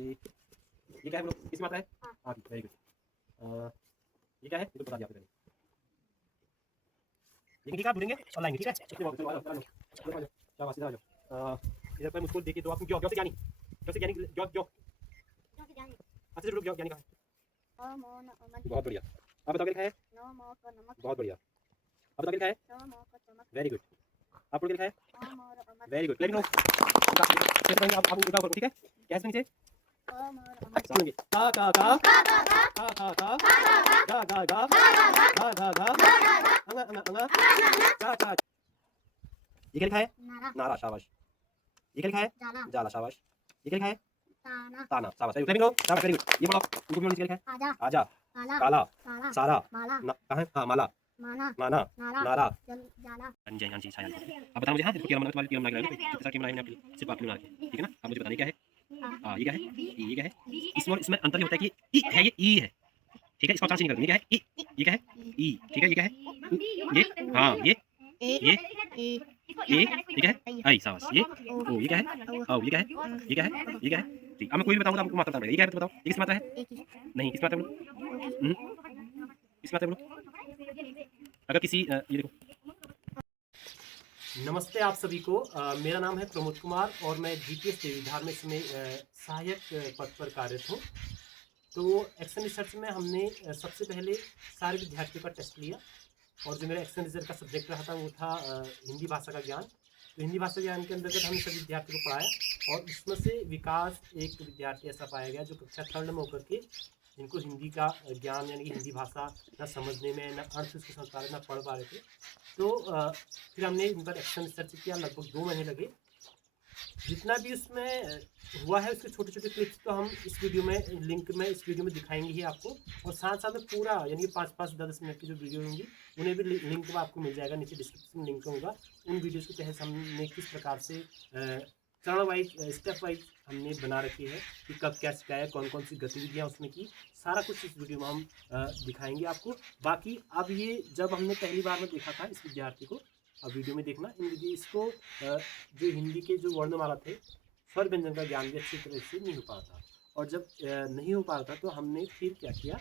मुझे ये क्या है ब्रो, किसमें आता है? हाँ वेरी गुड। ये क्या है? ये तो बता दिया आपने पहले। लेकिन ठीक है, आप ढूंढेंगे और लाएंगे, ठीक है? चलो चलो आ जाओ, शाबाश, इधर आ जाओ। इधर पर मुझको देखिए, तो आप ज्ञानी ज्ञानी अच्छे से ज्ञानी कहाँ है? बहुत बढ़िया। आप बताओ क्या लिखा है? बहुत बढ़िया। आप बताओ क्या लिखा है? Very good. आप लोग क्या लिखा है? Very good. क्लिक नो कैसे करेंगे आप उल्टा करो, ठीक है? कैसे नीचे सुनेंगे का का का गा गा गा गा गा गा अंगा अंगा अंगा चा चा। ये क्या लिखा है? नारा, शाबाश। ये क्या लिखा है? जाला, शाबाश। ये क्या लिखा है? ताना, शाबाश। क्लिक नो, शाबाश, वेरी गुड। ये बोलो इनको भी नीचे लिखा है? आजा, काला, सारा, कहाँ है? हाँ, माला, माना, नारा, हाँ जी, हाँ जी, छाया। अब बताओ मुझे, हाँ, तीर मतलब तीर लगा रहे हो, कितना तीर लगाए आपके लिए? सिर्फ आपके लिए, ठीक है ना? अब मुझे बताइए क्या है? ये क्या है? ये क्या है? इसमें अंतर ये होता है कि ई है, ये ई है, ठीक है? इसका चांस नहीं करते। ये क्या है? ई, ये क्या है? ई, ठीक है? ये क्या है? ये, हाँ, ये ठीक है? आई, शाबाश। ये ओ, ये क्या है? औ, ये क्या है? ये क्या है? ये क्या है? ठीक। अब मैं कोई भी बताऊंगा, आपको मात्रा बताना पड़ेगा। ये क्या है तो बताओ, ये किस मात्रा है? नहीं, किस मात्रा है बोलो? किस मात्रा है बोलो? अगर किसी ये देखो। नमस्ते आप सभी को। मेरा नाम है प्रमोद कुमार और मैं जीपीएस देवीधार में इसमें सहायक पद पर कार्यरत हूँ। तो एक्शन रिसर्च में हमने सबसे पहले सारे विद्यार्थियों का टेस्ट लिया और जो मेरा एक्शन रिसर्च का सब्जेक्ट रहा था वो था हिंदी भाषा का ज्ञान। तो हिंदी भाषा ज्ञान के अंतर्गत हमने सभी विद्यार्थियों को पढ़ाया और इसमें से विकास एक विद्यार्थी ऐसा पाया गया जो कक्षा 3 में होकर के जिनको हिंदी का ज्ञान यानी कि हिंदी भाषा न समझने में, न अर्थ उसको समझ पा रहे, न पढ़ पा रहे थे। तो फिर हमने इन पर एक्शन रिसर्च किया, लगभग 2 महीने लगे। जितना भी उसमें हुआ है उसके छोटे छोटे क्लिप्स तो हम इस वीडियो में लिंक में इस वीडियो में दिखाएंगे ही आपको, और साथ साथ में पूरा यानी 5-5 10 मिनट की जो वीडियो होंगी उन्हें भी लिंक आपको मिल जाएगा, नीचे डिस्क्रिप्शन में लिंक होगा। उन वीडियोस के तहत हमने किस प्रकार से चरण वाइज स्टेप वाइज हमने बना रखी है कि कब क्या सिखाया, कौन कौन सी गतिविधियाँ उसमें की, सारा कुछ इस वीडियो में हम दिखाएंगे आपको। बाकी अब ये जब हमने पहली बार में देखा था इस विद्यार्थी को, अब वीडियो में देखना इसको जो हिंदी के जो वर्णमाला थे, स्वर व्यंजन का ज्ञान भी अच्छी तरह से नहीं हो पा था। और जब नहीं हो पा रहा था तो हमने फिर क्या किया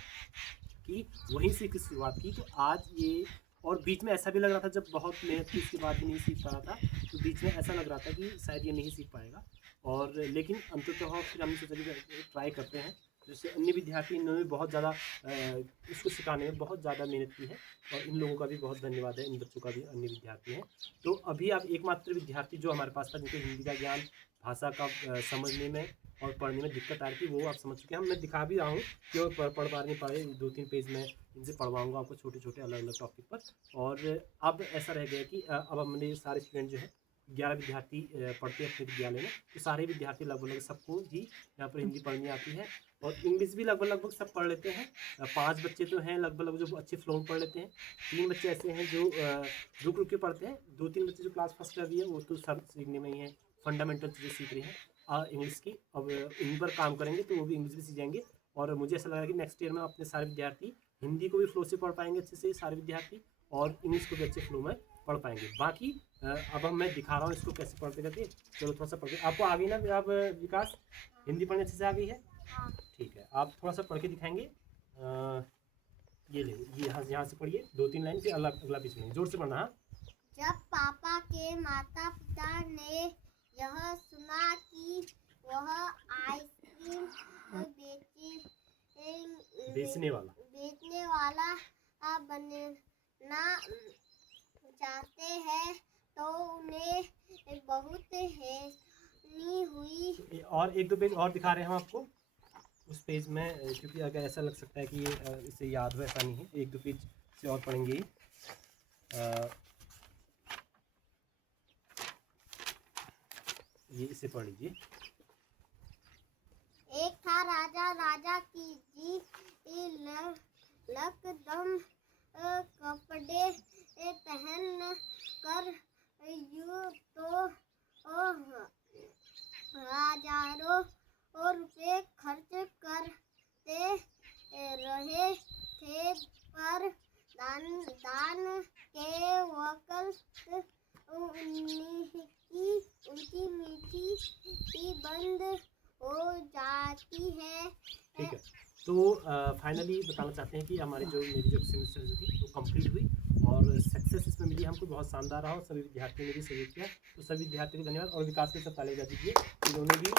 कि वहीं से इसकी शुरुआत की। तो आज ये, और बीच में ऐसा भी लग रहा था जब बहुत मेहनत की उसके बाद भी नहीं सीख पा रहा था, तो बीच में ऐसा लग रहा था कि शायद ये नहीं सीख पाएगा। और लेकिन अंततः फिर हमने सोचा कि ट्राई करते हैं। जैसे अन्य विद्यार्थी, इन्होंने बहुत ज़्यादा इसको सिखाने में बहुत ज़्यादा मेहनत की है और इन लोगों का भी बहुत धन्यवाद है, इन बच्चों का भी, अन्य विद्यार्थी हैं। तो अभी आप एकमात्र विद्यार्थी जो हमारे पास था जिनको हिंदी का ज्ञान, भाषा का समझने में और पढ़ने में दिक्कत आ रही थी, वो आप समझ चुके हैं। मैं दिखा भी रहा हूँ कि वो पढ़ पा नहीं पाए। 2-3 पेज में इनसे पढ़वाऊँगा आपको, छोटे छोटे अलग अलग टॉपिक पर। और अब ऐसा रह गया कि अब हमने सारे स्टूडेंट जो है 11 विद्यार्थी पढ़ते हैं अपने विद्यालय में, तो सारे विद्यार्थी लगभग सबको ही यहाँ पर हिंदी पढ़नी आती है और इंग्लिश भी लगभग सब पढ़ लेते हैं। 5 बच्चे तो हैं लगभग जो अच्छे फ्लो में पढ़ लेते हैं। 3 बच्चे ऐसे हैं जो रुक रुक के पढ़ते हैं। 2-3 बच्चे जो क्लास फर्स्ट कर रही है वो तो सब सीखने में ही है, फंडामेंटल चीज़ें सीख रही हैं इंग्लिश की। अब इन पर काम करेंगे तो वो भी इंग्लिश भी सीख जाएंगे और मुझे ऐसा लगा कि नेक्स्ट ईयर में अपने सारे विद्यार्थी हिंदी को भी फ्लो से पढ़ पाएंगे अच्छे से, सारे विद्यार्थी, और इंग्लिश को भी अच्छे फ्लो में पढ़ पाएंगे। बाकी अब हम मैं दिखा रहा हूँ इसको कैसे पढ़ते करके। चलो थोड़ा सा पढ़ के आपको आ गई ना आप विकास, हिंदी पढ़ने अच्छे से आ गई है? ठीक है, आप थोड़ा सा पढ़ के दिखाएंगे। ये ले, ये यहाँ से पढ़िए 2-3 लाइन, फिर अगला पीछे जोर से पढ़ना। जब पापा के माता पिता ने यह सुना कि वह आइसक्रीम बेचने वाला बनना चाहते हैं तो उन्हें बहुत हैरानी हुई। और 1-2 पेज और दिखा रहे हैं हम आपको उस पेज में, क्योंकि अगर ऐसा लग सकता है कि ये इसे याद हो, ऐसा नहीं है। 1-2 पेज से और पढ़ेंगे। ये इसे पढ़ लीजिए। एक था राजा की जी लकदम कपड़े पहन कर यूं तो हजारों रुपए खर्च करते रहे थे, पर दान के वक्त उनकी मीठी तो फाइनली बताना चाहते हैं कि हमारी जो मेरी जो सेमेस्टर जो थी वो कंप्लीट हुई और सक्सेस इसमें मिली हमको, बहुत शानदार रहा और सभी विद्यार्थियों ने भी सहयोग किया। तो सभी विद्यार्थियों को धन्यवाद और विकास के साथ ताली बजा दीजिए, इन्होंने भी ये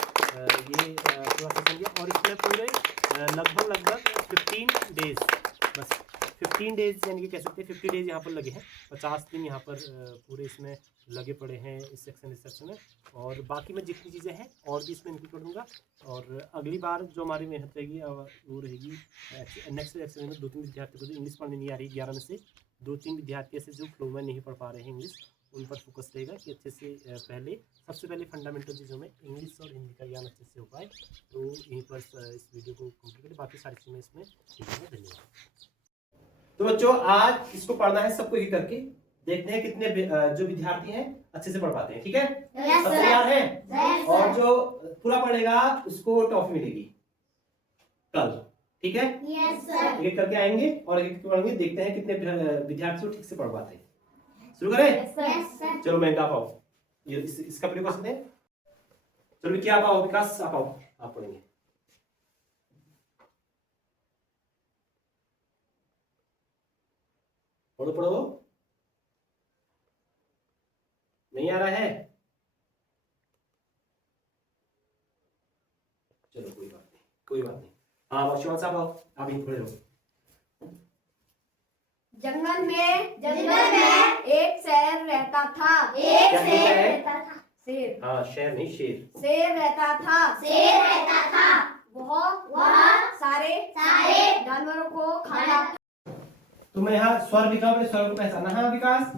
पूरा सेशन दिया और इसमें पूरे लगभग 15 डेज, बस 15 डेज यानी कि कह सकते हैं 50 डेज यहाँ पर लगे हैं, 50 दिन यहाँ पर पूरे इसमें लगे पड़े हैं इस सेक्शन रिसर्च में। और बाकी मैं जितनी चीज़ें हैं और भी इसमें इंक्लूड कर दूँगा और अगली बार जो हमारी मेहनत रहेगी वो रहेगी नेक्स्ट सेक्शन में 2-3 विद्यार्थियों को जो इंग्लिश पढ़ने नहीं आ रही 11 में से 2-3 विद्यार्थी ऐसे जो फ्लो में नहीं पढ़ पा रहे हैं इंग्लिश, उन पर फोकस रहेगा कि अच्छे से सबसे पहले फंडामेंटल चीज़ों में इंग्लिश और हिंदी का ज्ञान अच्छे से हो पाए। तो यहीं पर इस वीडियो को कंप्लीट करें, बाकी सारी चीज़ें इसमें सीखेंगे। धन्यवाद। तो बच्चों आज इसको पढ़ना है सबको एक करके, देखते हैं कितने जो विद्यार्थी हैं अच्छे से पढ़ पाते हैं। ठीक है, सब तैयार हैं? और जो पूरा पढ़ेगा उसको टॉफी मिलेगी कल। ठीक है, एक एक करके आएंगे और एक एक पढ़ेंगे, देखते हैं कितने विद्यार्थी ठीक से पढ़ पाते हैं। शुरू करें? चलो मैं आप आओ, ये इसका प्रिकॉशन है। चलो क्या आप आओ, विकास आप आओ, आप पढ़ेंगे। पढ़ो पढ़ो, नहीं आ रहा है? चलो कोई बात नहीं, कोई बात नहीं। हाँ वर्षमान साहब आओ, आप यहीं खड़े रहो। जंगल में एक शेर रहता था। शेर, हाँ शेर नहीं शेर। शेर रहता था। वह सारे जानवरों को खाता था। तो मैं यहाँ स्वर लिखा, अपने स्वर को पहचाना। हाँ विकास,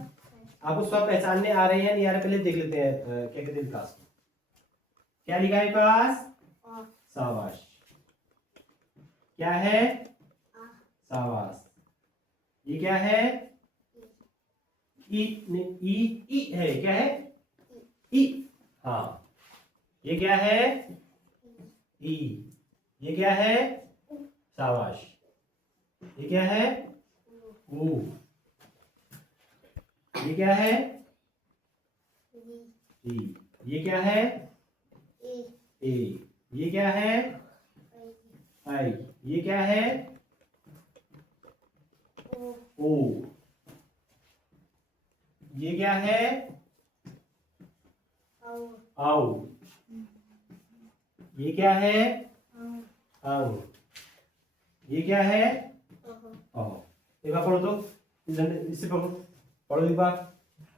आपको स्वर पहचानने आ रहे हैं नहीं आ रहे, पहले देख लेते हैं क्या कहते हैं विकास को। क्या लिखा है विकास? शाबाश। क्या है? शाबाश। ये क्या है? ई है, क्या है? ई। हाँ, ये क्या है? ई। ये क्या है? शाबाश। ये क्या है? ऊ। ये क्या है? ई। ये क्या है? ए। ये क्या है? आई। ये क्या है? ओ। ये क्या है? आओ। ये क्या है? अंग। ये क्या है? ओ। एक बार पढ़ो तो, इससे पढ़ो, पढ़ो एक बार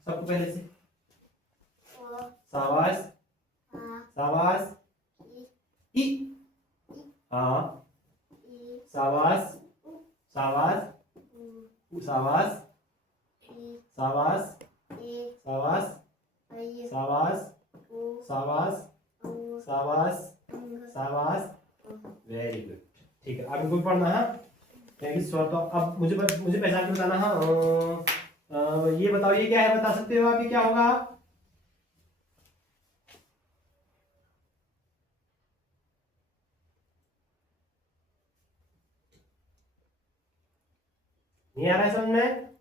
सबको पहले से। शाबाश, शाबाश। ई। हाँ, शाबाश, शाबाश, शाबाश, शाबाश, शाबाश, शाबाश, शाबाश, शाबाश, शाबाश। Very good. ठीक है, अब कोई पढ़ना है स्वर। तो अब मुझे पहचान के बताना। हाँ ये बताओ, ये क्या है? बता सकते हो आप ये क्या होगा? नहीं आ रहा है समझ में?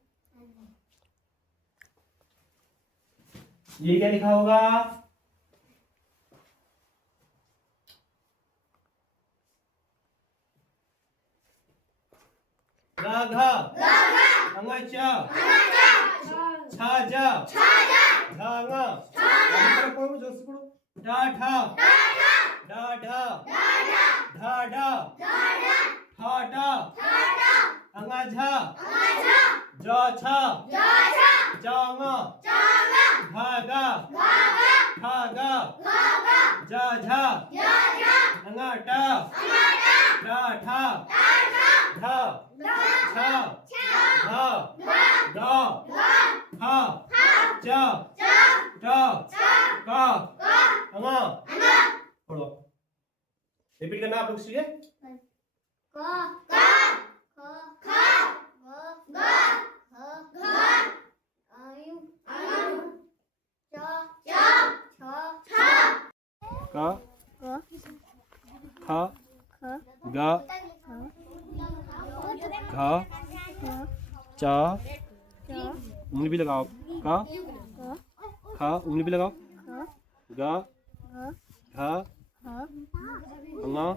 ये क्या लिखा होगा? गा घा, अंगा चा, छा जा, घा गा, पढ़ो जोर से पढ़ो। डा ठा, डा ढा, ढा ढा, ठा डा, अंगा झा, जा छा, जा गा, घा गा, ठा गा, जा झा, अंगा टा, डा ठा, धा, छा, धा, डा, हा, चा, डा, का, अंगा। पढ़ो, रिपीट करना आप लोग सीखे। का, खा, गा, घा, चा, उंगली भी लगाओ, का, खा, उंगली भी लगाओ, गा, घा, अंगा,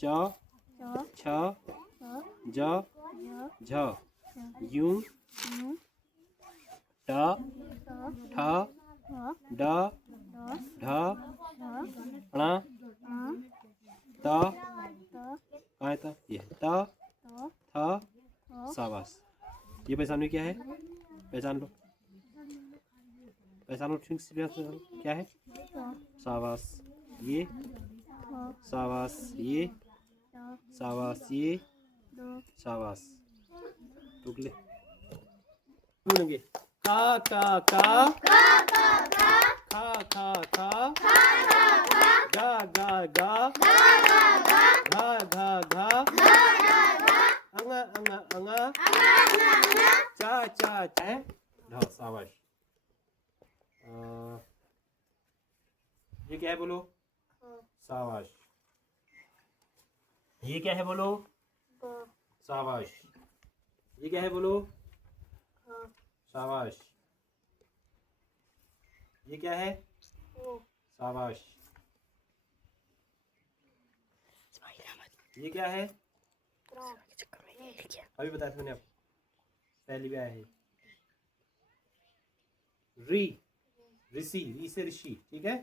चा, छ ज झ यूं ट ठ ड ढ ण त कहाँ है त ये त थ शाबाश। ये पहचान में क्या है? पहचान लो, पहचान लो ठीक से क्या है? शाबाश। ये शाबाश, ये शाबाश, ये शाबाश। टुकले बोलेंगे का खा खा खा गा गा गा घा घा घा अंगा चा चा चा। हाँ शाबाश। ये क्या है बोलो? शाबाश। ये क्या है बोलो? शाबाश। ये क्या है बोलो? शाबाश। ये क्या है? शाबाश। ये क्या है? अभी बताया था मैंने आपको, पहली भी आया है। री, ऋषि, री से ऋषि, ठीक है।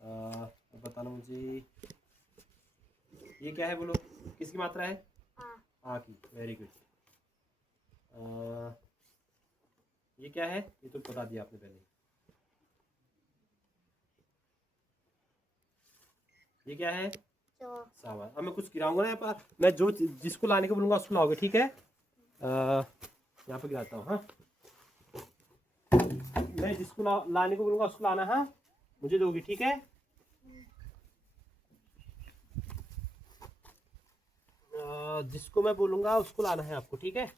अब बताना मुझे, ये क्या है बोलो? किसकी मात्रा है? आ की। Very good. ये क्या है? ये तो बता दिया आपने पहले। ये क्या है? शाबाश। अब मैं कुछ गिराऊंगा ना यहाँ पर, मैं जो जिसको लाने को बोलूंगा उसको लाओगे, ठीक है। यहाँ पे गिराता हूँ। हाँ, मैं जिसको लाने को बोलूंगा उसको लाना। हाँ, मुझे दोगी, ठीक है। जिसको मैं बोलूंगा उसको लाना है आपको, ठीक है।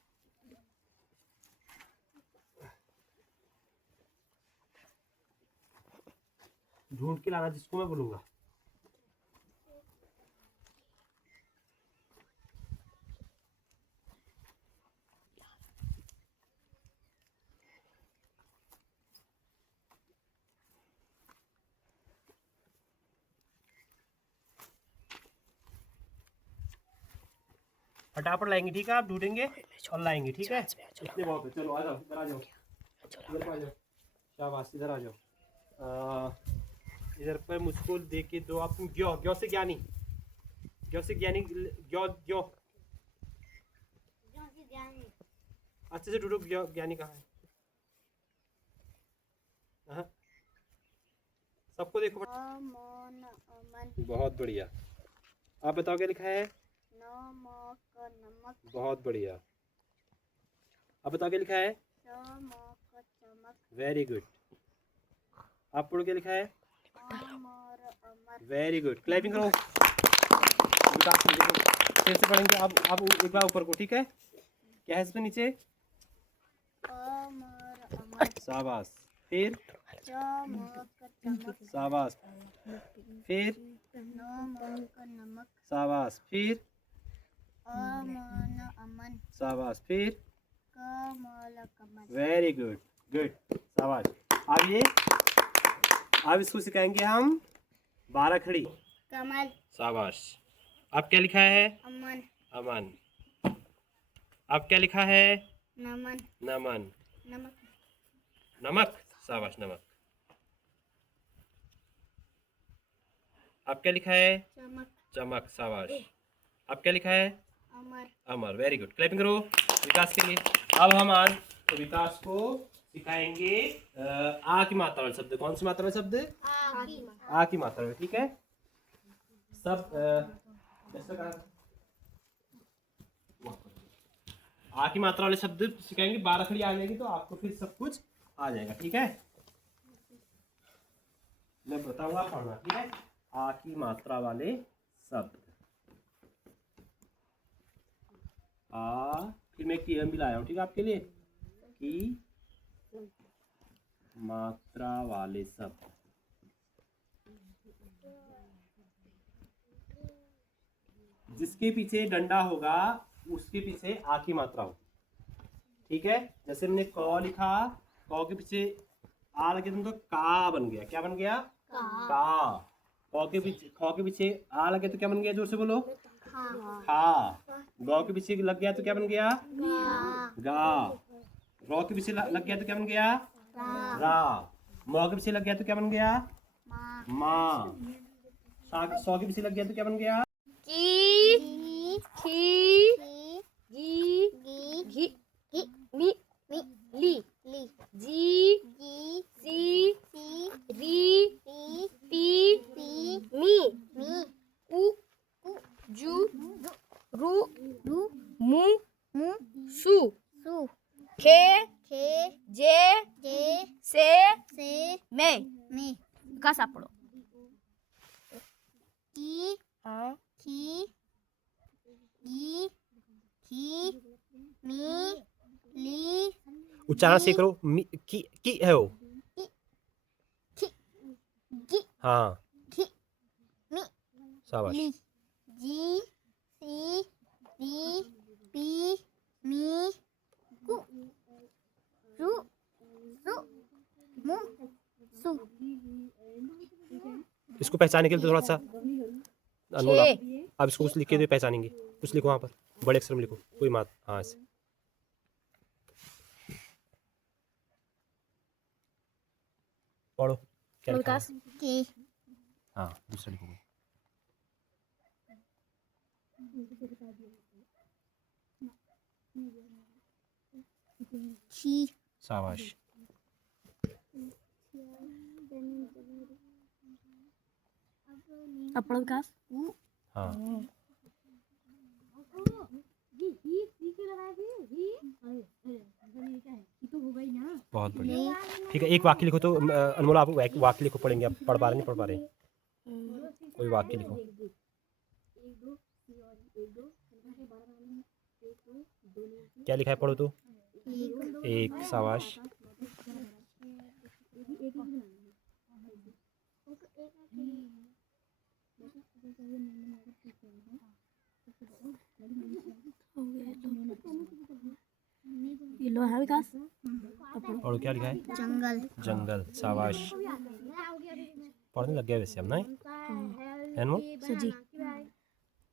ढूंढ के लाना जिसको मैं बोलूंगा। फटाफट लाएंगे, ठीक है। आप ढूंढेंगे और लाएंगे, ठीक है। इतने बहुत है। चलो आ जाओ, इधर आ जाओ, इधर आ जाओ। शाबाश, इधर आ जाओ। इधर पर मुझको देख के दो आप। ग्यो, ग्यो से ज्ञानी, ग्यो से ज्ञानी, ग्यो ग्यो। अच्छे से ढूंढो, ग्यो ज्ञानी कहाँ है? हाँ, सबको देखो। बहुत बढ़िया। आप बताओ क्या लिखा है? नमक। बहुत बढ़िया। अब बताओ क्या लिखा है? Very good. आप पढ़ो क्या लिखा है? Very good. क्लैपिंग करो। फिर से पढ़ेंगे। अब एक बार ऊपर को, ठीक है। क्या है इसमें नीचे? शाबाश। फिर शाबाश। फिर शाबाश। फिर शाबाश। फिर वेरी गुड, गुड, शाबाश। अब इसको सिखाएंगे हम 12 खड़ी। कमल। शाबाश। अब क्या लिखा है? अमन। अमन। अब क्या लिखा है? नमन। नमन। नमक। नमक। शाबाश, नमक। अब क्या लिखा है? चमक। चमक। शाबाश। अब क्या लिखा है? Amar. Amar. Very good. Clapping करो विकास के लिए। अब हम आज विकास को सिखाएंगे आ की मात्रा वाले शब्द। कौन सी मात्रा वाले शब्द? आ की मात्रा में, ठीक है। सब आ की मात्रा वाले शब्द सिखाएंगे। 12 खड़ी आ जाएगी तो आपको फिर सब कुछ आ जाएगा, ठीक है। मैं बताऊंगा पढ़ना, ठीक है। आ की मात्रा वाले शब्द। फिर मैं TM भी लाया हूँ, ठीक है, आपके लिए। की मात्रा वाले शब्द। जिसके पीछे डंडा होगा उसके पीछे आ की मात्रा हो, ठीक है। जैसे मैंने क लिखा, क के पीछे आ लगे तो का बन गया। क्या बन गया? का। ख के पीछे आ लगे तो क्या बन गया? जोर से बोलो। खा। गौ के पीछे लग गया तो क्या बन गया? गा। रौ के पीछे लग गया तो क्या बन गया? रा। मौ के पीछे लग गया तो क्या बन गया? माँ। सौ के पीछे लग गया तो क्या बन गया? की खी गी गी मी ली जी सी री पी मी उ जू रू मु सु खे जे से मे का सापड़ो की खी गी मी ली उच्चारण से करो। की है वो। गी हाँ मी शाबाश। जी सी री पी मी कु रु मु सु इसको पहचानने के लिए तो थोड़ा सा अनमोल आप इसको कुछ लिख के दे पहचानेंगे। कुछ लिखो वहाँ पर, बड़े अक्षर में लिखो। कोई बात। हाँ ऐसे पढ़ो क्या लिखा है? हाँ दूसरा लिखो। शाबाश। हाँ बहुत बढ़िया। ठीक है एक वाक्य लिखो तो अनमोल आप वाक्य लिखो। पढ़ेंगे आप। पढ़ पा रहे नहीं पढ़ पा रहे? कोई वाक्य लिखो। क्या लिखा है पढ़ो तो। एक। शाबाश। लो है विकास और क्या लिखा है? जंगल जंगल। शाबाश। पढ़ने लग गया वैसे हम नहीं अनमोल सजी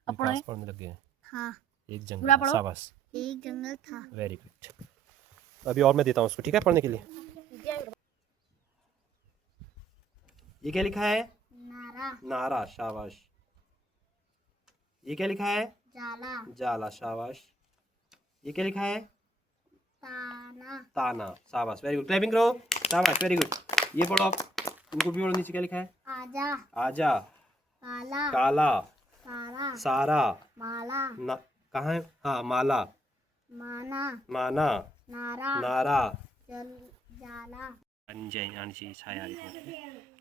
विकास पढ़ने लग गए। हाँ एक जंगल। शाबाश। एक जंगल था। Very good. अभी और मैं देता हूँ उसको। ठीक है पढ़ने के लिए। ये क्या लिखा है? नारा। शाबाश। ये क्या लिखा है? जाला। शाबाश। ये क्या लिखा है? ताना। शाबाश। Very good. क्लैपिंग करो। शाबाश वेरी गुड। ये पढ़ो आप। उनको भी पढ़ो। नीचे क्या लिखा है? आजा। काला। सारा। कहाँ है? हाँ माला। माना। नारा। छाया।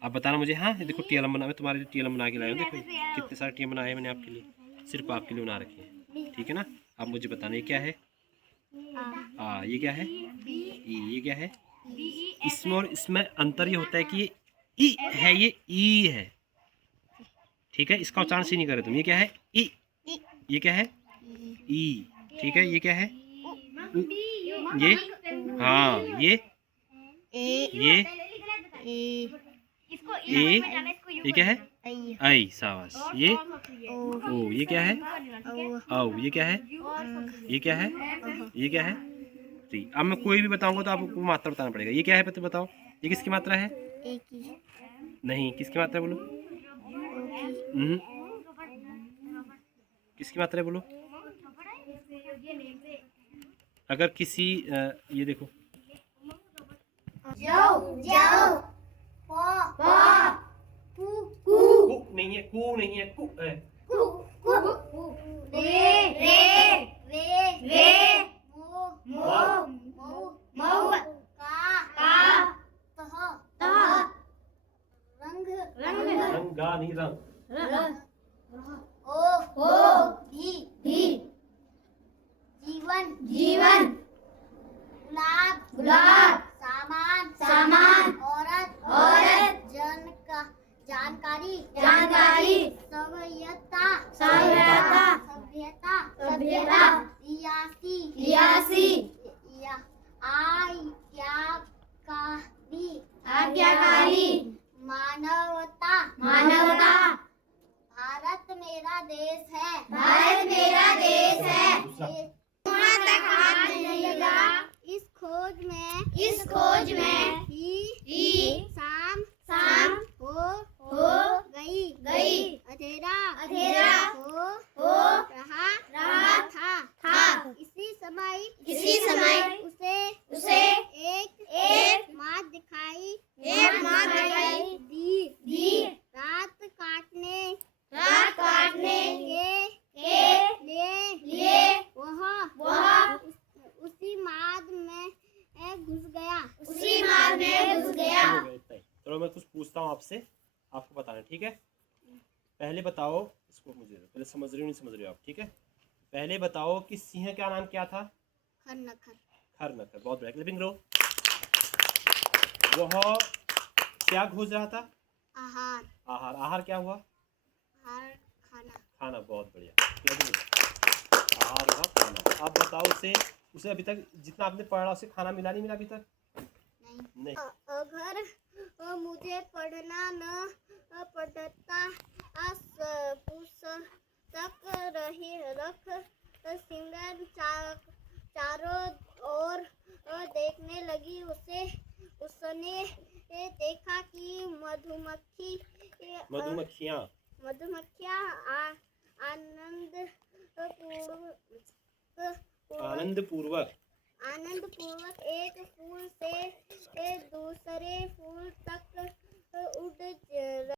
आप बताना मुझे। हाँ ये देखो टीएलएम बना। मैं तुम्हारे लिए टीएलएम बना के लाया हूँ। देखो कितने सारे टीएलएम बनाए मैंने आपके लिए। सिर्फ आपके लिए बना रखे हैं। ठीक है ना। आप मुझे बताना ये क्या है? ये क्या है? ये क्या है? इसमें और इसमें अंतर ये होता है कि ये ई है, ये ई है। ठीक है इसका उच्चारण से नहीं करे तुम। ये क्या है? ई। ये क्या है? ई। ठीक है ये क्या है? ये। हाँ ये ये क्या है? आई। शाबाश। ये ओ। ये क्या है? औ। ये क्या है? ये क्या है? ये क्या है? ठीक। अब मैं कोई भी बताऊंगा तो आपको मात्रा बताना पड़ेगा। ये क्या है पता बताओ। ये किसकी मात्रा है? नहीं किसकी मात्रा है बोलो। किसकी मात्रा है बोलो। अगर किसी ये देखो कु नहीं है। कु नहीं है। कु है। रंग। गा नहीं रंग। जीवन गुलाब सामान औरत जानकारी सभ्यता रियासी आज्ञाकारी मानवता भारत मेरा देश है। भारत मेरा देश है। दूसरा वहाँ तक हाथ नहीं लगा। इस खोज में ही शाम हो गई। अंधेरा हो रहा था। इसी समय उसे एक माँ दिखाई दी। रात काटने के लिए वह उसी माद में घुस गया। चलो मैं कुछ पूछता हूँ आपसे, आपको बताना है, ठीक है। पहले बताओ, इसको मुझे पहले समझ रही हो नहीं समझ रही हो आप, ठीक है। पहले बताओ कि सिंह का नाम क्या था? खरनखर। बहुत बढ़िया, क्लिपिंग रो। वह क्या खोज रहा था? आहार क्या हुआ? खाना। बहुत बढ़िया, क्लिपिंग रो। आहार हुआ खाना। अब बताओ उसे अभी तक जितना आपने पढ़ा उसे खाना मिला नहीं मिला अभी तक? नहीं। अगर मुझे पढ़ना न पड़ता पुस्तक रख सिंगर चारों ओर देखने लगी। उसने देखा कि मधुमक्खियाँ आनंद पूर्वक एक फूल से दूसरे फूल तक